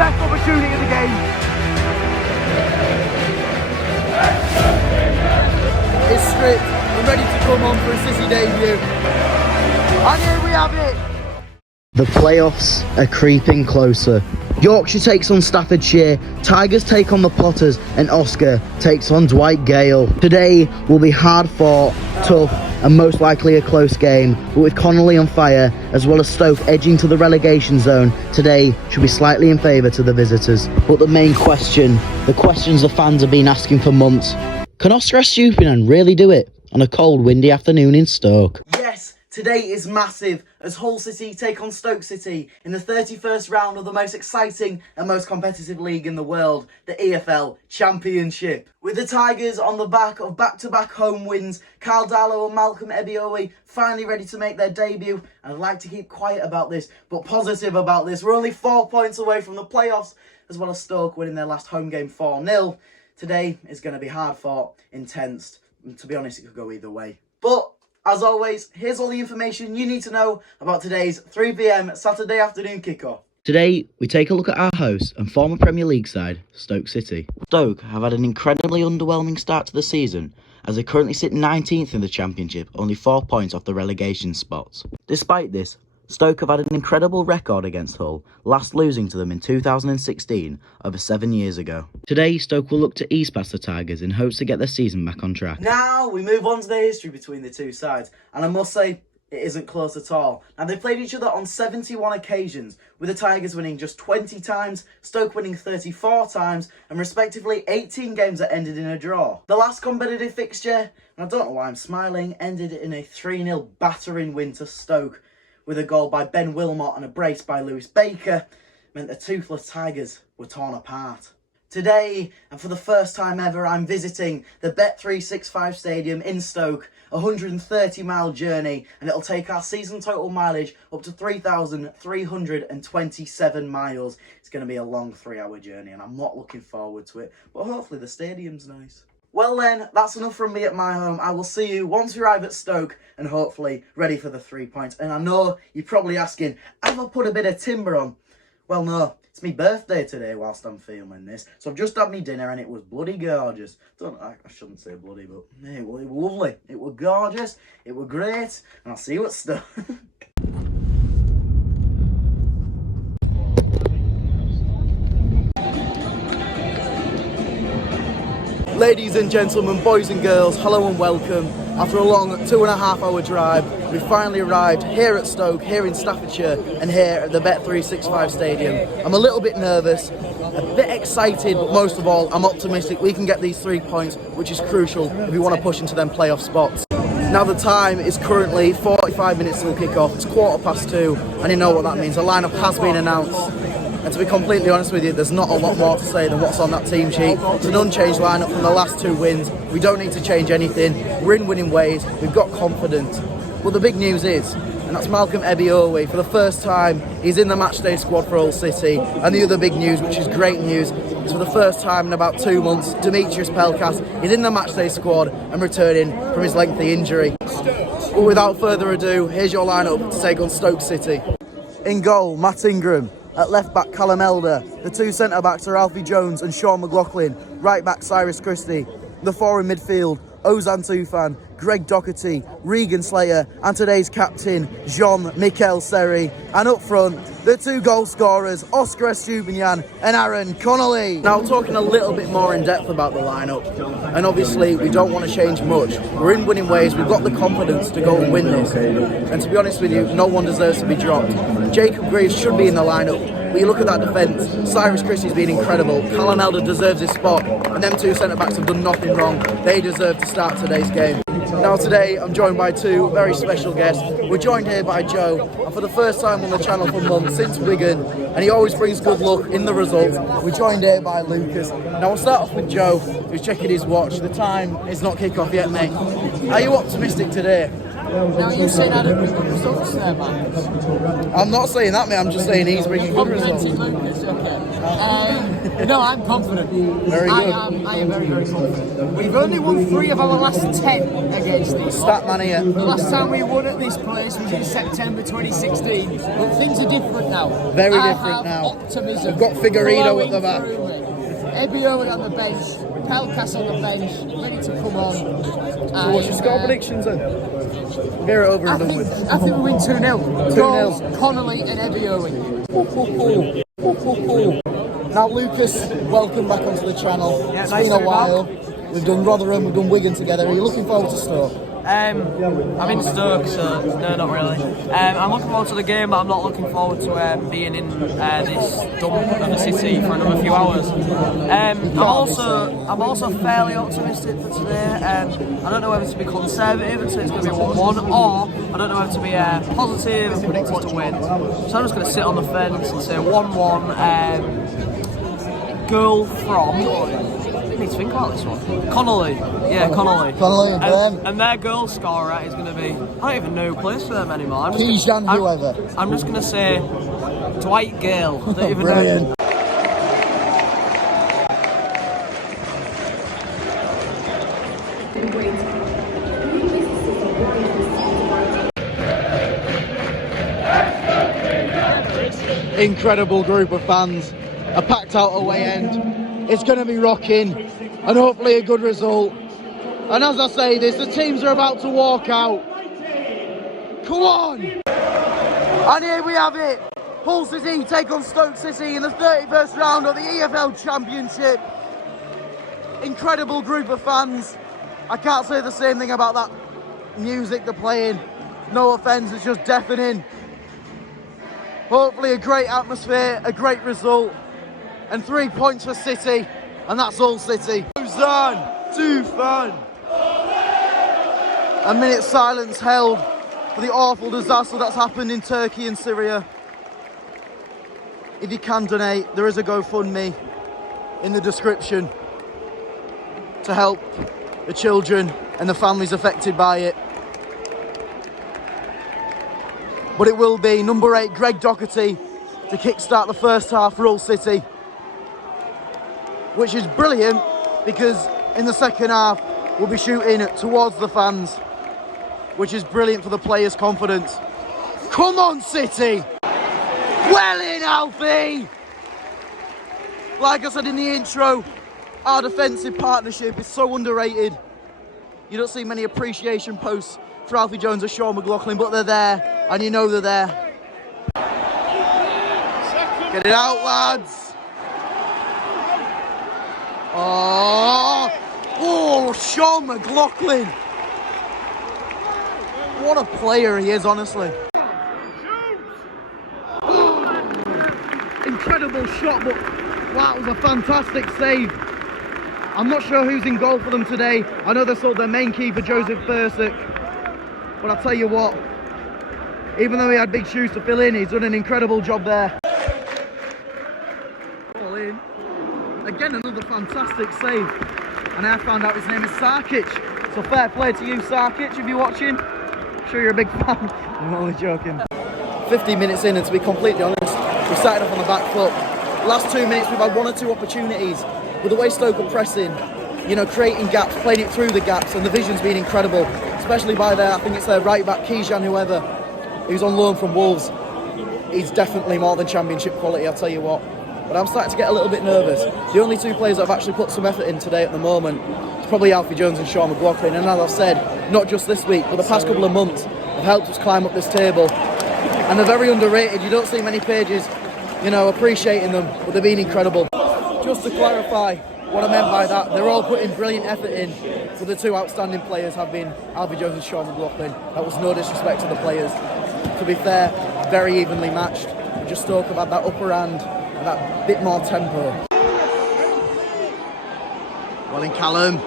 best opportunity of the game. It's stripped and ready to come on for a City debut. And here we have it. The playoffs are creeping closer. Yorkshire takes on Staffordshire, Tigers take on the Potters, and Oscar takes on Dwight Gale. Today will be hard fought, tough, and most likely a close game, but with Connolly on fire, as well as Stoke edging to the relegation zone, today should be slightly in favour to the visitors. But the main question, the questions the fans have been asking for months, can Oscar Estupiñán really do it on a cold, windy afternoon in Stoke? Yes, today is massive as Hull City take on Stoke City in the 31st round of the most exciting and most competitive league in the world, the EFL Championship. With the Tigers on the back of back-to-back home wins, Carl Darlow and Malcolm EBIOWEI finally ready to make their debut. And I'd like to keep quiet about this, but positive about this. We're only 4 points away from the playoffs, as well as Stoke winning their last home game 4-0. Today is going to be hard fought, intense, and to be honest, it could go either way. But as always, here's all the information you need to know about today's 3 PM Saturday afternoon kickoff. Today, we take a look at our hosts and former Premier League side, Stoke City. Stoke have had an incredibly underwhelming start to the season, as they currently sit 19th in the Championship, only 4 points off the relegation spots. Despite this, Stoke have had an incredible record against Hull, last losing to them in 2016, over 7 years ago. Today, Stoke will look to ease past the Tigers in hopes to get their season back on track. Now we move on to the history between the two sides, and I must say, it isn't close at all. Now, they've played each other on 71 occasions, with the Tigers winning just 20 times, Stoke winning 34 times, and respectively 18 games that ended in a draw. The last competitive fixture, and I don't know why I'm smiling, ended in a 3-0 battering win to Stoke, with a goal by Ben Wilmot and a brace by Lewis Baker, meant the toothless Tigers were torn apart. Today, and for the first time ever, I'm visiting the Bet365 Stadium in Stoke, a 130-mile journey, and it'll take our season total mileage up to 3,327 miles. It's going to be a long 3-hour journey, and I'm not looking forward to it, but hopefully the stadium's nice. Well then, that's enough from me at my home. I will see you once we arrive at Stoke and hopefully ready for the 3 points. And I know you're probably asking, have I put a bit of timber on? Well, no, it's my birthday today whilst I'm filming this. So I've just had my dinner and it was bloody gorgeous. I shouldn't say bloody, but yeah, it was lovely. It was gorgeous, it was great, and I'll see you at Stoke. Ladies and gentlemen, boys and girls, hello and welcome. After a long 2.5 hour drive, we finally arrived here at Stoke, here in Staffordshire, and here at the Bet365 Stadium. I'm a little bit nervous, a bit excited, but most of all, I'm optimistic we can get these 3 points, which is crucial if we want to push into them playoff spots. Now the time is currently 45 minutes till kick-off. It's 2:15, and you know what that means. The lineup has been announced. And to be completely honest with you, there's not a lot more to say than what's on that team sheet. It's an unchanged lineup from the last 2 wins. We don't need to change anything. We're in winning ways. We've got confidence. But the big news is, and that's Malcolm EBIOWEI. For the first time, he's in the Matchday squad for Hull City. And the other big news, which is great news, is for the first time in about 2 months, Demetrius Pelkas is in the Matchday squad and returning from his lengthy injury. But without further ado, here's your lineup to take on Stoke City. In goal, Matt Ingram. At left back, Callum Elder. The 2 centre backs are Alfie Jones and Sean McLaughlin. Right back, Cyrus Christie. The 4 in midfield, Ozan Tufan, Greg Doherty, Regan Slater, and today's captain, Jean-Michel Seri. And up front, the 2 goal scorers, Oscar Estupiñán and Aaron Connolly. Now, talking a little bit more in depth about the lineup, and obviously we don't want to change much. We're in winning ways, we've got the confidence to go and win this. And to be honest with you, no one deserves to be dropped. Jacob Greaves should be in the lineup. But you look at that defence, Cyrus Christie's been incredible, Callum Elder deserves his spot, and them 2 centre-backs have done nothing wrong. They deserve to start today's game. Now today, I'm joined by 2 very special guests. We're joined here by Joe, and for the first time on the channel for months, since Wigan, and he always brings good luck in the results. We're joined here by Lucas. Now we'll start off with Joe, who's checking his watch. The time is not kick-off yet, mate. Are you optimistic today? Now you're saying I don't bring good results there, man. I'm not saying that, mate. I'm just saying he's bringing good results. Lucas, okay. No, I'm confident. Very good. I am very, very confident. We've only won 3 of our last 10 against these. Stat man here. The last time we won at this place was in September 2016, but things are different now. Very I different have now. Optimism. We've got Figueiredo at the back. EBIOWEI on the bench, Pelkas on the bench, ready to come on. So what's your score predictions then? Hear it over and done with. I think we win 2-0. 2-0. Goals, Connolly and EBIOWEI. Now Lucas, welcome back onto the channel. Yeah, it's nice been a to be while. We've done Rotherham, we've done Wigan together. Are you looking forward to Stoke? I'm in Stoke, so no, not really. I'm looking forward to the game, but I'm not looking forward to being in this dump of a city for another few hours. I'm also fairly optimistic for today. I don't know whether to be conservative and say it's going to be 1-1, or I don't know whether to be positive and predict us to win. So I'm just going to sit on the fence and say 1-1. Goal from. I need to think about this one. Connolly. Yeah, Connolly. Connolly and their goal scorer is going to be... I don't even know who plays for them anymore. Keyshan, whoever. I'm just going to say Dwight Gale. I don't even Brilliant. know. Incredible group of fans. A packed out away end. It's going to be rocking and hopefully a good result. And as I say this, the teams are about to walk out. Come on! And here we have it. Hull City take on Stoke City in the 31st round of the EFL Championship. Incredible group of fans. I can't say the same thing about that music they're playing. No offence, it's just deafening. Hopefully a great atmosphere, a great result. And 3 points for City, and that's all City. Too fun. A minute's silence held for the awful disaster that's happened in Turkey and Syria. If you can donate, there is a GoFundMe in the description to help the children and the families affected by it. But it will be number 8, Greg Doherty, to kickstart the first half for Hull City. Which is brilliant because in the second half we'll be shooting towards the fans, which is brilliant for the players' confidence. Come on, City! Well in, Alfie! Like I said in the intro, our defensive partnership is so underrated. You don't see many appreciation posts for Alfie Jones or Sean McLaughlin, but they're there, and you know they're there. Get it out, lads! Oh, Sean McLaughlin. What a player he is, honestly. Incredible shot, but wow, it was a fantastic save. I'm not sure who's in goal for them today. I know they sold their main keeper, Joseph Bursick. But I'll tell you what, even though he had big shoes to fill in, he's done an incredible job there. All in. Again, another fantastic save. And I found out his name is Sarkic. So fair play to you, Sarkic, if you're watching. I'm sure you're a big fan. I'm only joking. 15 minutes in, and to be completely honest, we started off on the back foot. Last 2 minutes, we've had 1 or 2 opportunities. But the way Stoke are pressing, you know, creating gaps, playing it through the gaps, and the vision's been incredible. Especially by their, I think it's their right back, Keyshan, whoever, who's on loan from Wolves. He's definitely more than championship quality, I'll tell you what. But I'm starting to get a little bit nervous. The only 2 players that have actually put some effort in today at the moment is probably Alfie Jones and Sean McLaughlin. And as I've said, not just this week, but the past couple of months have helped us climb up this table. And they're very underrated. You don't see many pages, you know, appreciating them, but they've been incredible. Just to clarify what I meant by that, they're all putting brilliant effort in, but the 2 outstanding players have been Alfie Jones and Sean McLaughlin. That was no disrespect to the players. To be fair, very evenly matched. Just Stoke have had that upper hand, and that bit more tempo. Well in, Callum.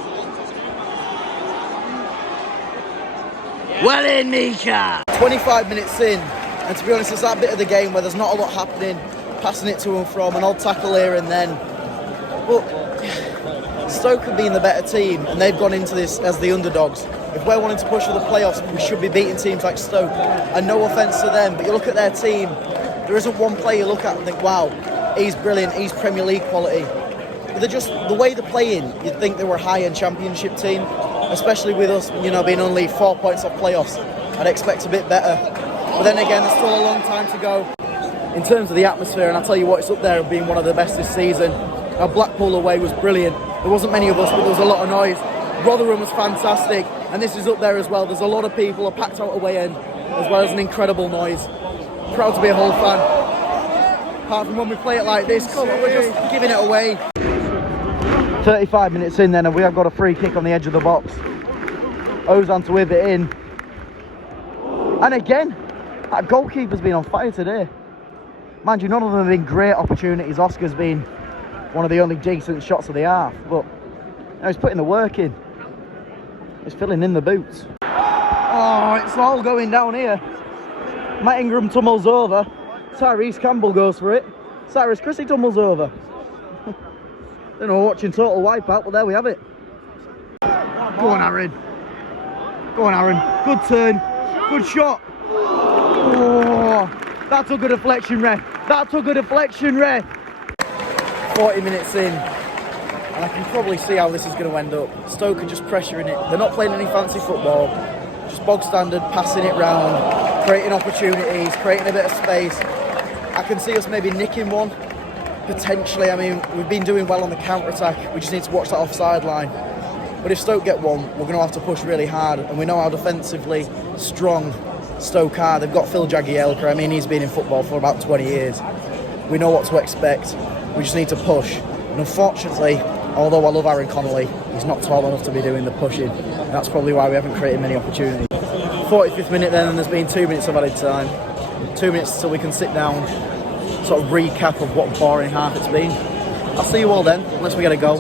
Well in, Mika. 25 minutes in, and to be honest, it's that bit of the game where there's not a lot happening, passing it to and from, an odd tackle here and then. But Stoke have been the better team, and they've gone into this as the underdogs. if we're wanting to push for the playoffs, we should be beating teams like Stoke. And no offence to them, but you look at their team, there isn't one player you look at and think, wow, he's brilliant, he's Premier League quality. But they're just, the way they're playing, you'd think they were a high-end championship team, especially with us, you know, being only 4 points off playoffs. I'd expect a bit better. But then again, there's still a long time to go. In terms of the atmosphere, and I'll tell you what, it's up there being one of the best this season. Our Blackpool away was brilliant. There wasn't many of us, but there was a lot of noise. Rotherham was fantastic, and this is up there as well. There's a lot of people, a packed out away end, as well as an incredible noise. Proud to be a Hull fan. Apart from when we play it like this, we're just giving it away. 35 minutes in then, and we have got a free kick on the edge of the box. Ozan to whip it in. And again, that goalkeeper's been on fire today. Mind you, none of them have been great opportunities. Oscar's been one of the only decent shots of the half, but you know, he's putting the work in. He's filling in the boots. Oh, it's all going down here. Matt Ingram tumbles over. Tyrese Campbell goes for it. Cyrus Chrissy tumbles over. Don't know, watching Total Wipeout, but there we have it. Go on, Aaron. Go on, Aaron. Good turn. Good shot. Oh, that took a deflection, ref. That took a deflection, ref. 40 minutes in, and I can probably see how this is going to end up. Stoke are just pressuring it. They're not playing any fancy football. Just bog standard, passing it round, creating opportunities, creating a bit of space. I can see us maybe nicking one, potentially. I mean, we've been doing well on the counter-attack. We just need to watch that offside line. But if Stoke get one, we're going to have to push really hard, and we know how defensively strong Stoke are. They've got Phil Jagielka. I mean, he's been in football for about 20 years. We know what to expect. We just need to push. And unfortunately, although I love Aaron Connolly, he's not tall enough to be doing the pushing. That's probably why we haven't created many opportunities. 45th minute then, and there's been 2 minutes of added time. 2 minutes till we can sit down, sort of recap of what a boring half it's been. I'll see you all then, unless we get a goal.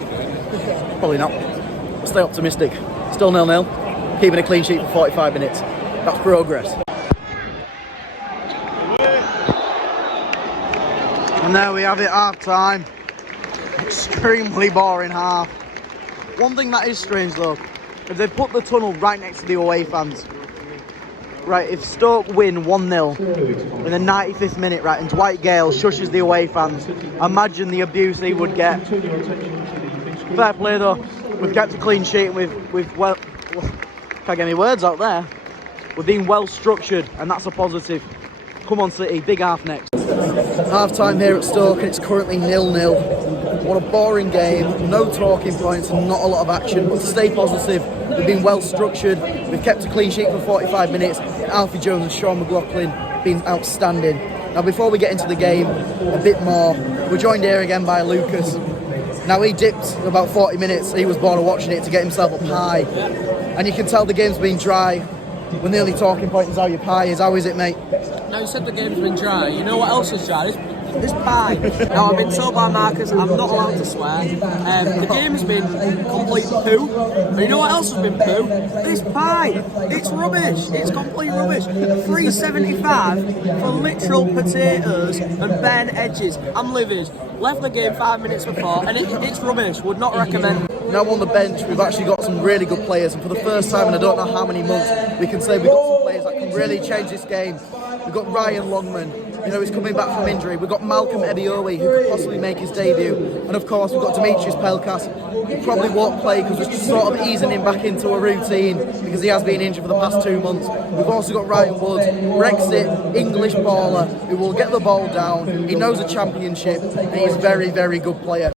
Probably not. Stay optimistic. Still 0-0. Keeping a clean sheet for 45 minutes. That's progress. And there we have it, half time. Extremely boring half. One thing that is strange though, is they've put the tunnel right next to the away fans. Right, if Stoke win 1-0 in the 95th minute, right, and Dwight Gale shushes the away fans, imagine the abuse he would get. Fair play though, we've kept a clean sheet, we've well, can't get any words out there. We've been well structured, and that's a positive. Come on City, big half next. Half time here at Stoke, and it's currently 0-0. What a boring game, no talking points and not a lot of action, but to stay positive, we've been well structured, we've kept a clean sheet for 45 minutes, and Alfie Jones and Sean McLaughlin been outstanding. Now before we get into the game a bit more, we're joined here again by Lucas. Now he dipped about 40 minutes, he was bored of watching it to get himself up high, and you can tell the game's been dry. When the only talking point is how your pie is. How is it, mate? Now you said the game's been dry. You know what else is dry? This pie. Now I've been told by Marcus I'm not allowed to swear. The game's been complete poo. And you know what else has been poo? This pie. It's rubbish. It's complete rubbish. $3.75 for literal potatoes and burnt edges. I'm livid. Left the game 5 minutes before, and it's rubbish. Would not recommend. Now on the bench, we've actually got some really good players, and for the first time in I don't know how many months, we can say we've got some players that can really change this game. We've got Ryan Longman, you know, he's coming back from injury. We've got Malcolm EBIOWEI, who could possibly make his debut. And of course, we've got Demetrius Pelkas, who probably won't play because we're just sort of easing him back into a routine because he has been injured for the past 2 months. We've also got Ryan Wood, Brexit, English baller, who will get the ball down. He knows the championship, and he's a very, very good player.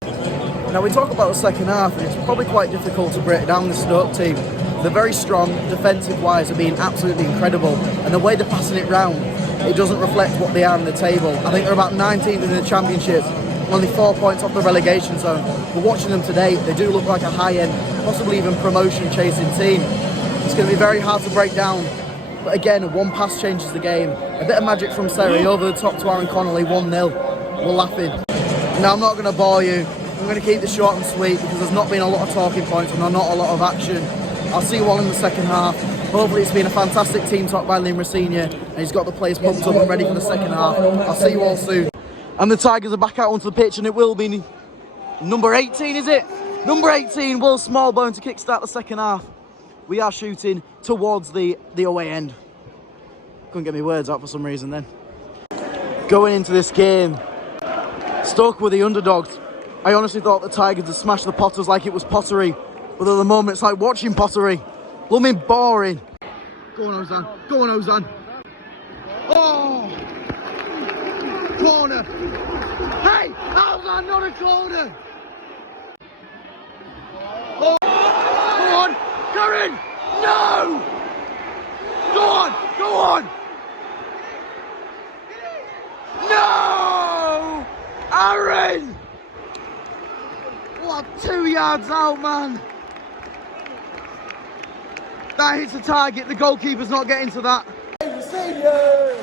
Now we talk about the second half, and it's probably quite difficult to break down the Stoke team. They're very strong, defensive-wise, they're being absolutely incredible, and the way they're passing it round, it doesn't reflect what they are in the table. I think they're about 19th in the championship, only 4 points off the relegation zone. But watching them today, they do look like a high-end, possibly even promotion-chasing team. It's going to be very hard to break down. But again, one pass changes the game. A bit of magic from Seri over the top to Aaron Connolly, 1-0. We're laughing. Now, I'm not going to bore you. I'm going to keep this short and sweet because there's not been a lot of talking points and not a lot of action. I'll see you all in the second half. Hopefully it's been a fantastic team talk by Liam Rosenior, and he's got the players pumped up and ready for the second half. I'll see you all soon. And the Tigers are back out onto the pitch, and it will be number 18, is it? Number 18, Will Smallbone to kickstart the second half. we are shooting towards the away end. Couldn't get my words out for some reason then. Going into this game, Stoke were the underdogs. I honestly thought the Tigers had smashed the Potters like it was pottery, but at the moment it's like watching pottery. Blooming boring. Go on, Ozan. Go on, Ozan. Oh! Corner. Hey! Ozan, not a corner! Oh! Go on! Karen! No! Go on! Go on! No! Aaron! What, 2 yards out, man? That hits the target. The goalkeeper's not getting to that. Senior!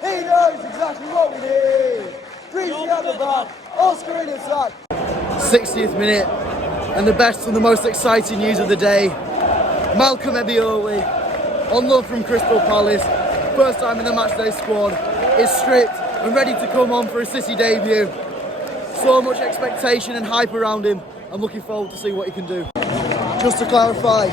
He knows exactly what we need! Greasy at the back, Oscar in attack! 60th minute, and the best and the most exciting news of the day. Malcolm EBIOWEI, on loan from Crystal Palace, first time in the Matchday squad, is stripped and ready to come on for a City debut. So much expectation and hype around him. I'm looking forward to see what he can do. Just to clarify,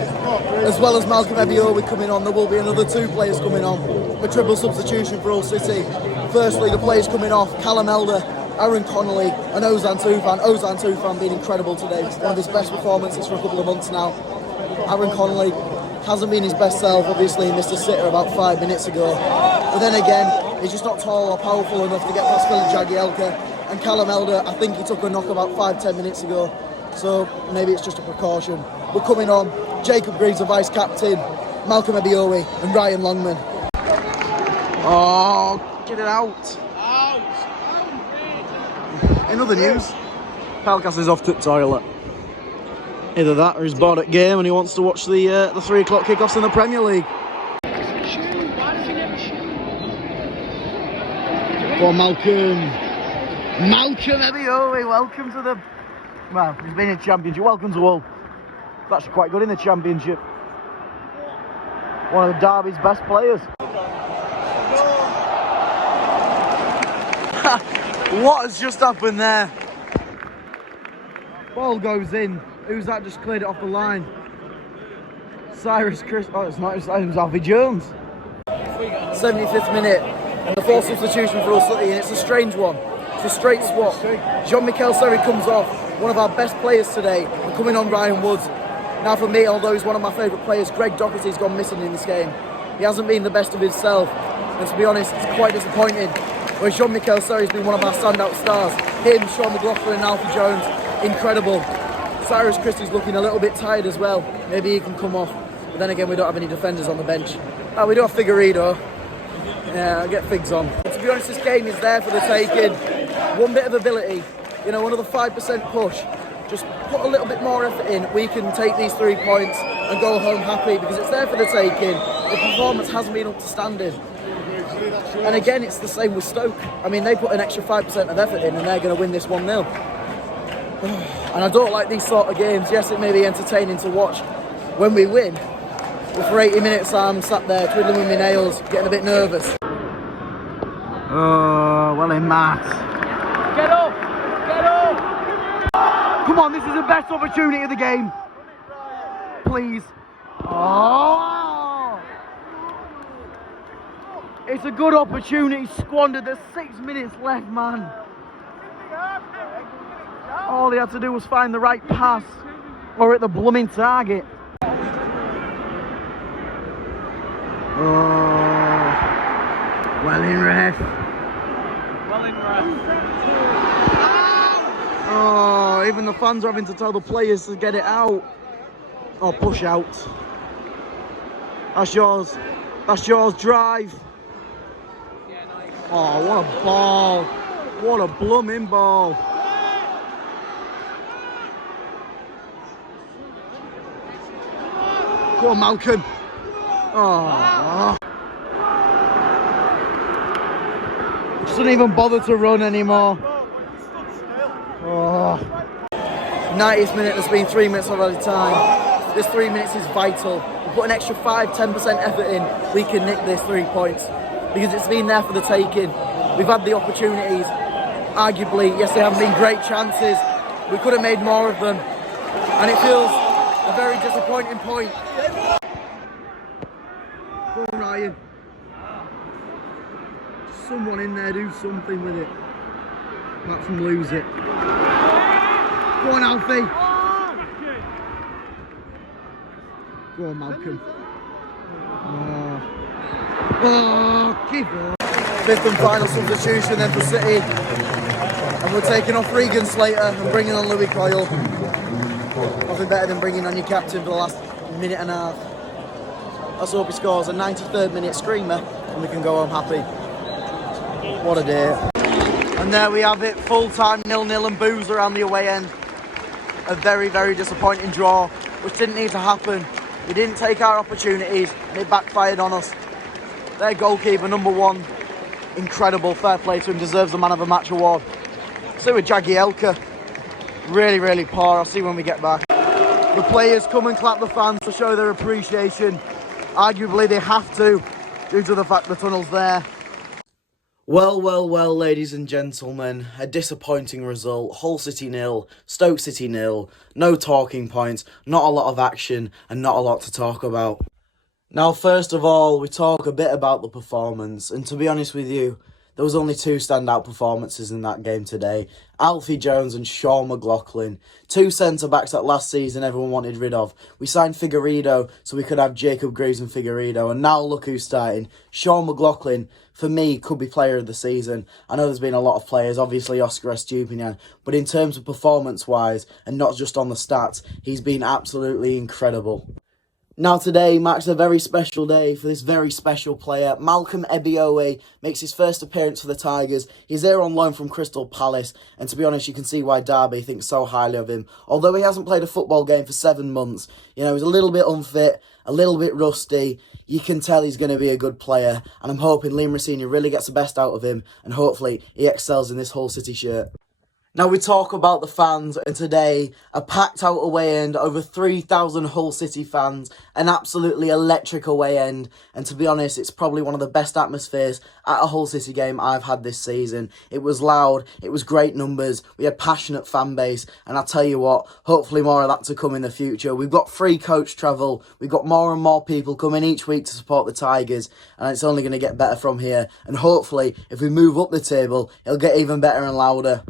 as well as Malcolm EBIOWEI coming on, there will be another 2 players coming on. A triple substitution for Hull City. Firstly, the players coming off, Callum Elder, Aaron Connolly and Ozan Tufan. Ozan Tufan being incredible today. One of his best performances for a couple of months now. Aaron Connolly hasn't been his best self, obviously he missed a sitter about 5 minutes ago. But then again, he's just not tall or powerful enough to get past Phil Jagielka. And Callum Elder, I think he took a knock about 5-10 minutes ago. So maybe it's just a precaution. We're coming on, Jacob Greaves, the vice-captain, Malcolm EBIOWEI and Ryan Longman. Oh, get it out. In other news, Pelkas is off to the toilet. Either that or he's bored at game and he wants to watch the 3 o'clock kickoffs in the Premier League. Go on, Malcolm. Malcolm EBIOWEI, welcome to the... Well, he's been in the Championship. Welcome to Hull. It's actually quite good in the Championship. One of the Derby's best players. What has just happened there? Ball goes in. Who's that just cleared it off the line? Cyrus Chris. Oh, it's not. It was Alfie Jones. 75th minute. And the 4th substitution for Hull City. And it's a strange one. It's a straight swap. Jean-Michel Seri comes off. One of our best players today. And coming on Ryan Woods. Now for me, although he's one of my favourite players, Greg Docherty's gone missing in this game. He hasn't been the best of himself. And to be honest, it's quite disappointing. Whereas Jean-Michel Seri's been one of our standout stars. Him, Sean McLaughlin and Alfie Jones, incredible. Cyrus Christie's looking a little bit tired as well. Maybe he can come off. But then again, we don't have any defenders on the bench. We do have Figueiredo. Yeah, I'll get Figs on. But to be honest, this game is there for the taking. One bit of ability, you know, another 5% push. Just put a little bit more effort in. We can take these 3 points and go home happy because it's there for the taking. The performance hasn't been up to standard. And again, it's the same with Stoke. I mean, they put an extra 5% of effort in and they're going to win this 1-0. And I don't like these sort of games. Yes, it may be entertaining to watch when we win. But for 80 minutes, I'm sat there twiddling with my nails, getting a bit nervous. Oh, well in Matt. Get up! Get up! Come on, this is the best opportunity of the game. Please. Oh! It's a good opportunity squandered. There's 6 minutes left, man. All they had to do was find the right pass or at the blooming target. Oh, well in ref. Well in ref. Oh, even the fans are having to tell the players to get it out. Oh, push out. That's yours. That's yours. Drive. Oh, what a ball. What a blooming ball. Go on, Malcolm. Oh. Doesn't even bother to run anymore. Oh. 90th minute, there's been 3 minutes of added time. This 3 minutes is vital. We put an extra 5-10% effort in, we can nick this 3 points. Because it's been there for the taking. We've had the opportunities. Arguably, yes, they haven't been great chances. We could have made more of them. And it feels a very disappointing point. someone in there, do something with it. Let them lose it. Go on, Alfie. Go on, Malcolm. Oh, keep on. Fifth and final substitution then for City. And we're taking off Regan Slater and bringing on Louis Coyle. Nothing better than bringing on your captain for the last minute and a half. Let's hope he scores a 93rd minute screamer and we can go home happy. What a day. And there we have it, full time 0-0 and boos around the away end. A very, very disappointing draw, which didn't need to happen. We didn't take our opportunities and it backfired on us. Their goalkeeper, number one, incredible, fair play to him, deserves the man of the match award. So with Jagielka, really, really poor. I'll see when we get back. The players come and clap the fans to show their appreciation. Arguably they have to, due to the fact the tunnel's there. Well, ladies and gentlemen, a disappointing result. Hull City 0, Stoke City 0, no talking points, not a lot of action and not a lot to talk about. Now, first of all, we talk a bit about the performance, and to be honest with you, there was only two standout performances in that game today. Alfie Jones and Sean McLaughlin, two centre-backs that last season everyone wanted rid of. We signed Figueiredo so we could have Jacob Greaves and Figueiredo, and now look who's starting. Sean McLaughlin, for me, could be player of the season. I know there's been a lot of players, obviously Oscar Estupinian, but in terms of performance-wise, and not just on the stats, he's been absolutely incredible. Now today marks a very special day for this very special player. Malcolm EBIOWEI makes his first appearance for the Tigers. He's there on loan from Crystal Palace, and to be honest, you can see why Derby thinks so highly of him. Although he hasn't played a football game for 7 months, you know, he's a little bit unfit, a little bit rusty. You can tell he's going to be a good player, and I'm hoping Liam Rosenior really gets the best out of him, and hopefully he excels in this Hull City shirt. Now we talk about the fans, and today, a packed out away end, over 3,000 Hull City fans, an absolutely electric away end, and to be honest, it's probably one of the best atmospheres at a Hull City game I've had this season. It was loud, it was great numbers, we had passionate fan base, and I'll tell you what, hopefully more of that to come in the future. We've got free coach travel, we've got more and more people coming each week to support the Tigers, and it's only going to get better from here, and hopefully, if we move up the table, it'll get even better and louder.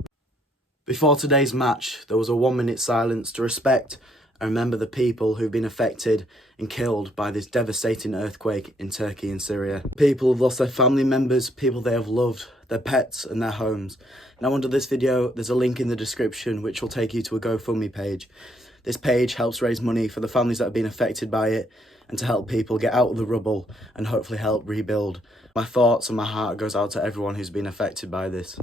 Before today's match, there was a 1-minute silence to respect and remember the people who've been affected and killed by this devastating earthquake in Turkey and Syria. People have lost their family members, people they have loved, their pets and their homes. Now under this video, there's a link in the description which will take you to a GoFundMe page. This page helps raise money for the families that have been affected by it and to help people get out of the rubble and hopefully help rebuild. My thoughts and my heart goes out to everyone who's been affected by this.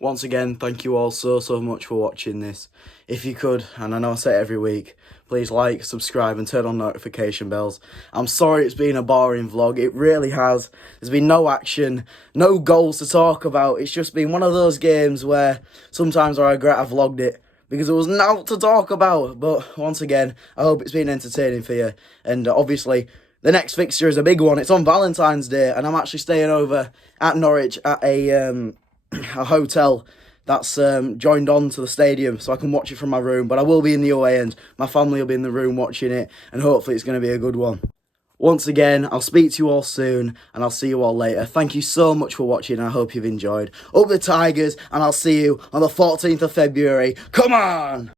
Once again, thank you all so much for watching this. If you could, and I know I say it every week, please like, subscribe and turn on notification bells. I'm sorry it's been a boring vlog, it really has. There's been no action, no goals to talk about. It's just been one of those games where sometimes I regret I vlogged it because there was nothing to talk about. But once again, I hope it's been entertaining for you. And obviously, the next fixture is a big one. It's on Valentine's Day and I'm actually staying over at Norwich at a hotel that's joined on to the stadium so I can watch it from my room, but I will be in the away end. My family will be in the room watching it and hopefully it's going to be a good one. Once again, I'll speak to you all soon and I'll see you all later. Thank you so much for watching and I hope you've enjoyed. Up the Tigers and I'll see you on the 14th of February. Come on!